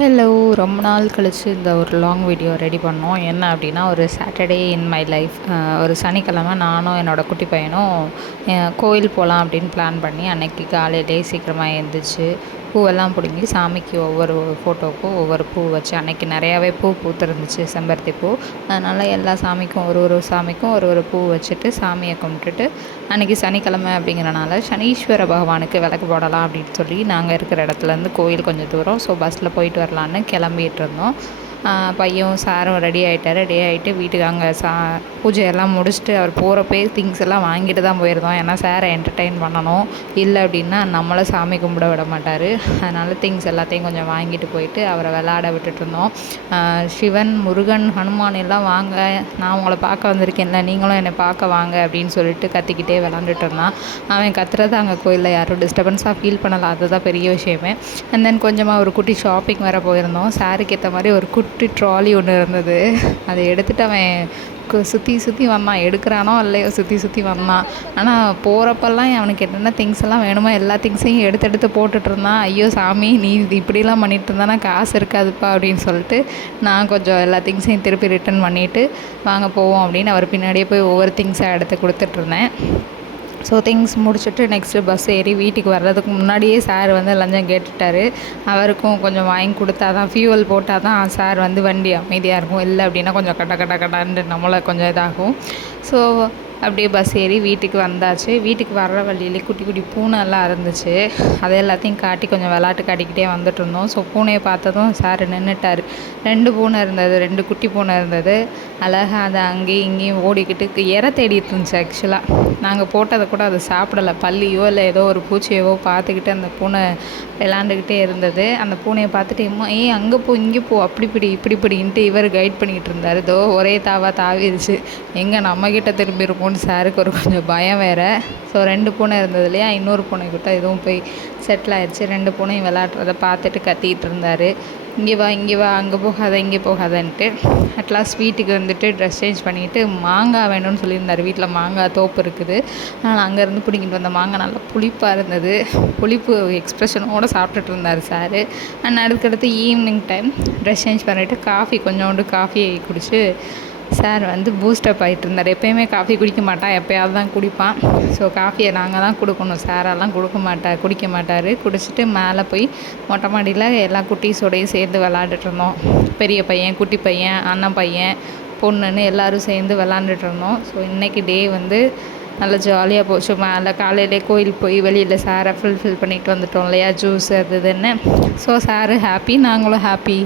Hello, ரொம்ப நாள் கழித்து இந்த ஒரு லாங் வீடியோ ரெடி பண்ணோம். என்ன அப்படின்னா, ஒரு சாட்டர்டே இன் மை லைஃப். ஒரு சனிக்கிழமை நானும் என்னோடய குட்டி பையனும் கோயில் போகலாம் அப்படின்னு பிளான் பண்ணி அன்னைக்கு காலையிலே சீக்கிரமாக எழுந்திரிச்சு பூவெல்லாம் பிடுங்கி சாமிக்கு ஒவ்வொரு ஃபோட்டோவுக்கும் ஒவ்வொரு பூ வச்சு, அன்றைக்கி நிறையாவே பூ பூத்துருந்துச்சு, செம்பருத்தி பூ. அதனால் எல்லா சாமிக்கும் ஒரு சாமிக்கும் ஒரு பூ வச்சுட்டு சாமியை கும்பிட்டுட்டு, அன்றைக்கி சனிக்கிழமை அப்படிங்கிறனால சனீஸ்வர பகவானுக்கு விளக்கு போடலாம் அப்படின்னு சொல்லி நாங்கள் இருக்கிற இடத்துலேருந்து கோயில் கொஞ்சம் தூரம், ஸோ பஸ்ஸில் போயிட்டு வரலான்னு கிளம்பிகிட்டு இருந்தோம். பையன் சாரும் ரெடி ஆகிட்டார். ரெடி ஆகிட்டு வீட்டுக்கு அங்கே பூஜையெல்லாம் முடிச்சுட்டு அவர் போகிறப்பே திங்ஸ் எல்லாம் வாங்கிட்டு தான் போயிருந்தோம். ஏன்னா சாரை என்டர்டெயின் பண்ணணும், இல்லை அப்படின்னா நம்மளை சாமி கும்பிட விட மாட்டார். அதனால் திங்ஸ் எல்லாத்தையும் கொஞ்சம் வாங்கிட்டு போயிட்டு அவரை விளாட விட்டுட்டு இருந்தோம். சிவன், முருகன், ஹனுமான் எல்லாம் வாங்க, நான் உங்களை பார்க்க வந்திருக்கேன்ல, நீங்களும் என்னை பார்க்க வாங்க அப்படின்னு சொல்லிட்டு கத்திக்கிட்டே விளாண்டுட்டு இருந்தான். அவன் கத்துறது அங்கே கோயிலில் யாரும் டிஸ்டர்பன்ஸாக ஃபீல் பண்ணலாம், அதுதான் பெரிய விஷயமே. அண்ட் தென் கொஞ்சமாக ஒரு குட்டி ஷாப்பிங் வேறு போயிருந்தோம். சாருக்கு ஏற்ற மாதிரி ஒரு குட்டி ட்ராலி ஒன்று இருந்தது. அதை எடுத்துகிட்டு அவன் சுற்றி வந்தான். எடுக்கிறானோ இல்லையோ சுற்றி வந்தான். ஆனால் போகிறப்பெல்லாம் அவனுக்கு என்னென்ன திங்ஸ் எல்லாம் வேணுமோ எல்லா திங்ஸையும் எடுத்து போட்டுட்டு இருந்தான். ஐயோ சாமி, நீ இப்படிலாம் பண்ணிட்டு இருந்தானா காசு இருக்காதுப்பா அப்படின்னு சொல்லிட்டு நான் கொஞ்சம் எல்லா திங்ஸையும் திருப்பி ரிட்டன் பண்ணிவிட்டு வாங்க போவோம் அப்படின்னு அவர் பின்னாடியே போய் ஒவ்வொரு திங்ஸாக எடுத்து கொடுத்துட்ருந்தேன். ஸோ திங்ஸ் முடிச்சுட்டு நெக்ஸ்ட்டு பஸ் ஏறி வீட்டுக்கு வர்றதுக்கு முன்னாடியே சார் வந்து லஞ்சம் கேட்டுட்டார். அவருக்கும் கொஞ்சம் வாங்கி கொடுத்தா தான், ஃபியூவல் போட்டால் தான் சார் வந்து வண்டி அமைதியாக இருக்கும், இல்லை அப்படின்னா கொஞ்சம் கட்டான்னு நம்மளை கொஞ்சம் இதாகும். ஸோ அப்படியே பஸ் ஏறி வீட்டுக்கு வந்தாச்சு. வீட்டுக்கு வர்ற வழியிலே குட்டி பூனைலாம் இருந்துச்சு. அதை எல்லாத்தையும் காட்டி கொஞ்சம் விளாட்டு காட்டிக்கிட்டே வந்துட்டு இருந்தோம். ஸோ பூனையை பார்த்ததும் சார் நின்றுட்டார். 2 பூனை இருந்தது, 2 குட்டி பூனை இருந்தது. அழகாக அதை அங்கேயும் இங்கேயும் ஓடிக்கிட்டு தேடிட்டு இருந்துச்சு. ஆக்சுவலாக நாங்கள் போட்டதை கூட அதை சாப்பிடலை. பல்லியோ இல்லை ஏதோ ஒரு பூச்சியவோ பார்த்துக்கிட்டு அந்த பூனை விளாண்டுக்கிட்டே இருந்தது. அந்த பூனையை பார்த்துட்டு அங்கே போ, இங்கே போ, இப்படி இப்படின்ட்டு இவர் கைட் பண்ணிக்கிட்டு இருந்தார். இதோ ஒரே தாவிடுச்சு. எங்கே நம்மக்கிட்ட திரும்பி இருப்போம் சாருக்கு ஒரு கொஞ்சம் பயம் வேறு. ஸோ 2 பூனை இருந்தது இல்லையா, இன்னொரு பூனை கிட்ட எதுவும் போய் செட்டில் ஆயிடுச்சு. 2 பூனையும் விளாட்றதை பார்த்துட்டு கத்திக்கிட்டு இருந்தார். இங்கே வா, அங்கே போகாத, இங்கே போகாதன்ட்டு. அட்லாஸ்ட் வீட்டுக்கு வந்துட்டு ட்ரெஸ் சேஞ்ச் பண்ணிவிட்டு மாங்காய் வேணும்னு சொல்லியிருந்தார். வீட்டில் மாங்காய் தோப்பு இருக்குது. ஆனால் அங்கேருந்து பிடிங்கிட்டு வந்த மாங்காய் நல்லா புளிப்பாக இருந்தது. புளிப்பு எக்ஸ்ப்ரெஷனோடு சாப்பிட்டுட்டு இருந்தார் சார். அண்ட் அதுக்கடுத்து ஈவினிங் டைம் ட்ரெஸ் சேஞ்ச் பண்ணிவிட்டு கொஞ்சோண்டு காஃபி குடிச்சு சார் வந்து பூஸ்டப் ஆகிட்டு இருந்தார். எப்போயுமே காஃபி குடிக்க மாட்டான், எப்போயாவது தான் குடிப்பான். ஸோ காஃபியை நாங்கள் தான் கொடுக்கணும், சாரெல்லாம் குடிக்க மாட்டார். குடிச்சிட்டு மேலே போய் மொட்டை மாடியில் எல்லா குட்டீஸோடையும் சேர்ந்து விளாண்டுட்டு இருந்தோம். பெரிய பையன், குட்டி பையன், அண்ணன் பையன், பொண்ணுன்னு எல்லோரும் சேர்ந்து விளாண்டுட்டு இருந்தோம். ஸோ இன்றைக்கி டே வந்து நல்லா ஜாலியாக போச்சு. மேலே காலையிலே கோயில் போய் வெளியில் சாரை ஃபுல்ஃபில் பண்ணிட்டு வந்துட்டோம் இல்லையா, ஜூஸ் அது இதுன்னு. ஸோ சாரு ஹாப்பி, நாங்களும் ஹாப்பி.